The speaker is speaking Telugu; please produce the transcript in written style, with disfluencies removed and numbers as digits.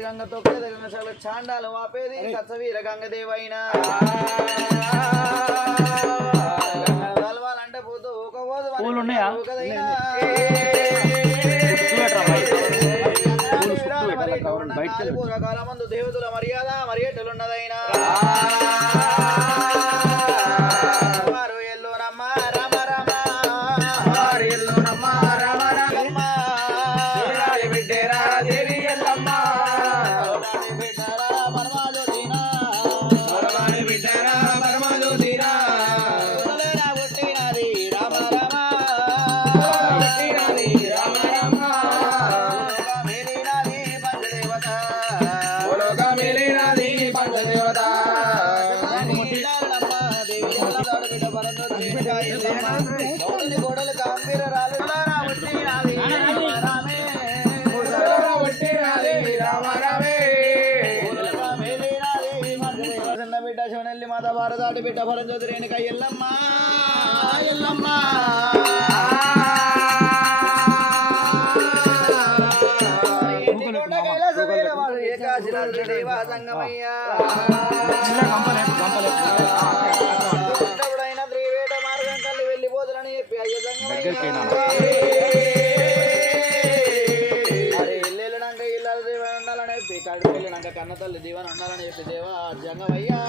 గంగతో గంగ సగల చాండాలు వాపేది సత్సవీర గంగదేవైనా కలవాలంటే పోతూ ఒక పూర్వకాలమందు దేవతల మర్యాద మర్యాదలున్నదైనా వారు ఎల్లోనమ్మ రామ రామ వారు ఎల్లోనమ్మ రామ రామ బిడ్డేరా దేవి ఎల్లమ్మ బిడ్డరా పరమాజ్యోతినా బిడ్డరా పరమాజ్యోతినా పుట్టినది రామ రామ పుట్టినది రామ రామ మేలినది పంచదేవత మేలినది పంచదేవత బిడ్డ పరంతో గోడలు గంభీర రాలు పుట్టినది రామే బిడ్డ శివనల్లి మాత భారతాడి బిడ్డ పరంజ్యోతి రేణుక ఎల్లమ్మ ఎల్లమ్మ త్రివేట మార్గం కల్లి వెళ్ళిపోతులని చెప్పి అయ్య ఉండాలని చెప్పి కడుపు వెళ్ళినాక కన్న తల్లి దీవెన ఉండాలని చెప్పి దేవా జంగమయ్యా